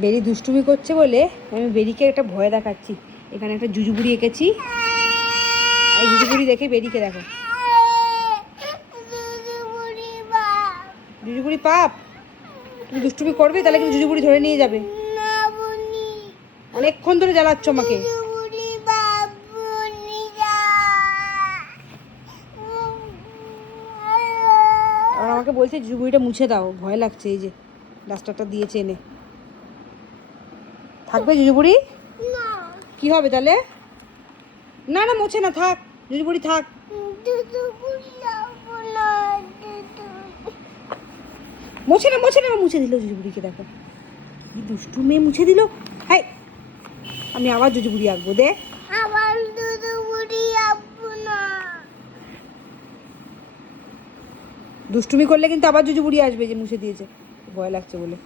বেরি দুষ্টুমি করছে বলে আমি বেরিকে একটা ভয় দেখাচ্ছি। এখানে একটা জুজুবুড়ি এঁকেছি, এই জুজুবুড়ি দেখে বেরিকে দেখো। জুজুবুড়ি পাপ, তুমি দুষ্টুমি করবে তাহলে কিন্তু জুজুবুড়ি ধরে নিয়ে যাবে। অনেকক্ষণ ধরে জ্বালাচ্ছ আমাকে। আর আমাকে বলছে জুজুবুড়িটা মুছে দাও, ভয় লাগছে। এই যে ডাস্টারটা দিয়েছে এনে। থাকবে জুজুবুড়ি? কি হবে তাহলে? না না মোছে না, থাক জুজুবুড়ি থাক। মোছে না মোছে না, মুছে দিল জুজুবুড়িকে, দেখো কি দুষ্টু মেয়ে, মুছে দিল। হ্যাঁ আমি আবার জুজুবুড়ি আঁকবো, দে। দুষ্টুমি করলে কিন্তু আবার জুজুবুড়ি আসবে, যে মুছে দিয়েছে, ভয় লাগছে বলে।